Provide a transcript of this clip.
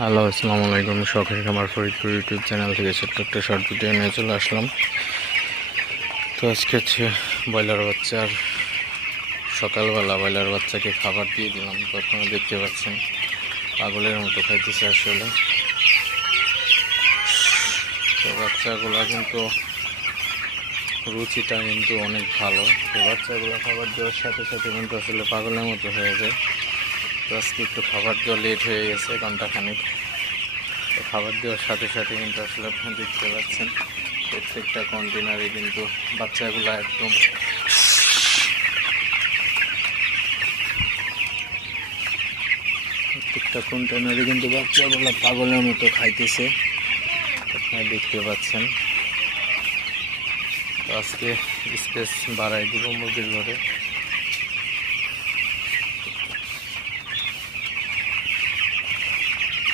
Hello, আসসালামু আলাইকুম। শখের খামার ফরিদপুর ইউটিউব চ্যানেল থেকে ছোট্ট একটা শর্ট ভিডিও নিয়ে চলে আসলাম। তো আজকে হচ্ছে ব্রয়লার বাচ্চার সকালবেলা ব্রয়লার বাচ্চাকে খাবার দিয়ে দিলাম। তো আপনারা দেখতে পাচ্ছেন পাগলের মতো খাইতেছে আসলে। তো বাচ্চাগুলো কিন্তু রুচিটা কিন্তু অনেক ভালো। তো বাচ্চাগুলো খাবার দেওয়ার সাথে সাথে কিন্তু আসলে পাগলের মতো হয়ে যায়। তো আজকে একটু খাবার দেওয়া লেট হয়ে গেছে, ঘন্টাখানিক। তো খাবার দেওয়ার সাথে সাথে কিন্তু আসলে আপনি দেখতে পাচ্ছেন প্রত্যেকটা কন্টেনারে কিন্তু বাচ্চাগুলো একদম বাচ্চাগুলো পাগলের মতো খাইতেছে, আপনারা দেখতে পাচ্ছেন। তো আজকে স্পেস বাড়াই দিব মুরগির ঘরে।